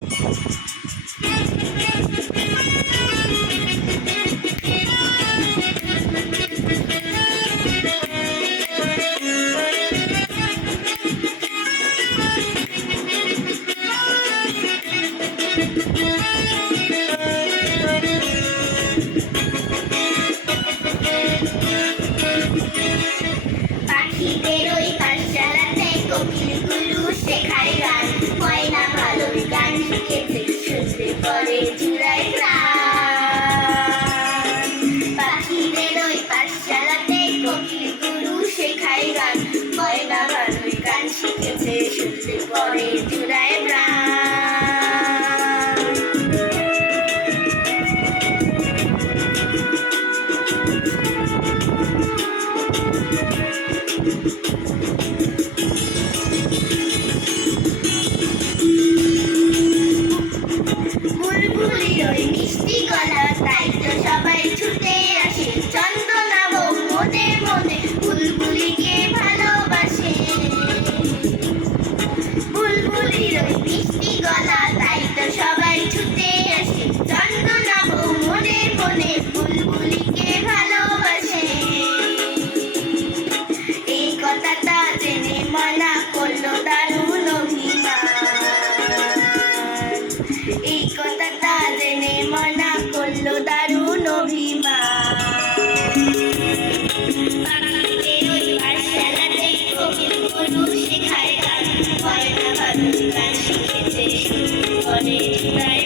পাখিদের ওই পাঠশালাতে কোকিলগুলো শেখায় গান, ময়না ভালোই গান শিখেছে, শুনতে পরে জুড়ায় প্রাণ। পাখিদের ওই পাঠশালাতে কোকিলগুলো শেখায় গান, ময়না ভালোই গান শিখেছে, শুনতে পরে জুড়ায় প্রাণ। বুলবুলির ওই মিষ্টি গলা, তাই তো সবাই ছুটে আসে, চন্দনা বউ মনে মনে বুলবুলিকে ভালোবাসে। বুলবুলির ওই মিষ্টি গলা, তাই তো সবাই ছুটে আসে, চন্দনা বউ মনে মনে বুলবুলিকে ভালোবাসে। এই কথাটা জেনে ময়না করলো দারুণ অভিমান, এই কথাটা জেনে ময়না করলো দারুণ অভিমান। পাখিদের ওই পাঠশালাতে কোকিলগুলো শেখায় গান, ময়না ভালোই গান শিখেছে, শুনতে পরে জুড়ায়